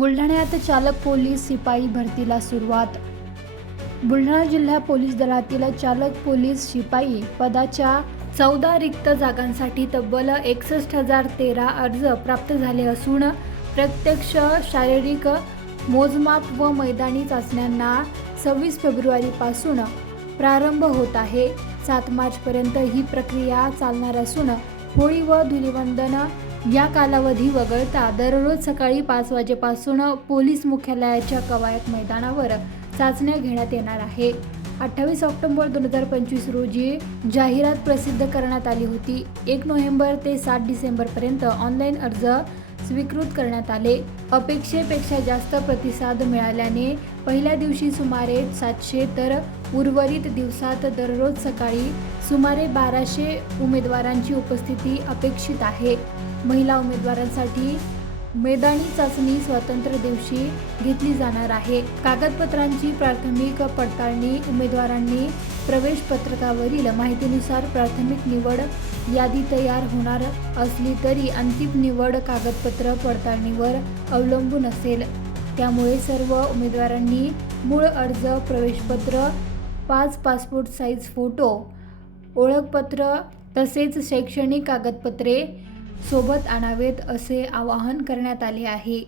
बुलढाण्यात चालक पोलीस शिपाई भरतीला सुरुवात। बुलढाणा जिल्हा पोलीस दलातील चालक पोलीस शिपाई पदाच्या 14 रिक्त जागांसाठी तब्बल 61,013 अर्ज प्राप्त झाले असून प्रत्यक्ष शारीरिक मोजमाप व मैदानी चाचण्यांना 26 फेब्रुवारीपासून प्रारंभ होत आहे। 7 मार्चपर्यंत ही प्रक्रिया चालणार असून होळी व धुलिवंदन या कालावधी वगळता दररोज सकाळी 5 वाजेपासून पोलीस मुख्यालयाच्या कवायत मैदानावर चाचण्या घेण्यात येणार आहे। 28 ऑक्टोबर 2025 रोजी जाहिरात प्रसिद्ध करण्यात आली होती। 1 नोव्हेंबर ते 7 डिसेंबरपर्यंत ऑनलाईन अर्ज स्वीकृत करण्यात आले। अपेक्षेपेक्षा जास्त प्रतिसाद मिळाल्याने पहिल्या दिवशी सुमारे 700 तर उर्वरित दिवसात दररोज सकाळी सुमारे 1200 उमेदवारांची उपस्थिती अपेक्षित आहे। महिला उमेदवारांसाठी मैदानी चाचणी स्वातंत्र्य दिवशी घेतली जाणार आहे। कागदपत्रांची प्राथमिक पडताळणी उमेदवारांनी प्रवेश पत्रकावरील माहितीनुसार प्राथमिक निवड यादी तयार होणार असली तरी अंतिम निवड कागदपत्र पडताळणीवर अवलंबून असेल। त्यामुळे सर्व उमेदवारांनी मूळ अर्ज, प्रवेशपत्र, 5 पासपोर्ट साईज फोटो, ओळखपत्र तसेच शैक्षणिक कागदपत्रे सोबत आणावेत असे आवाहन करण्यात आले आहे।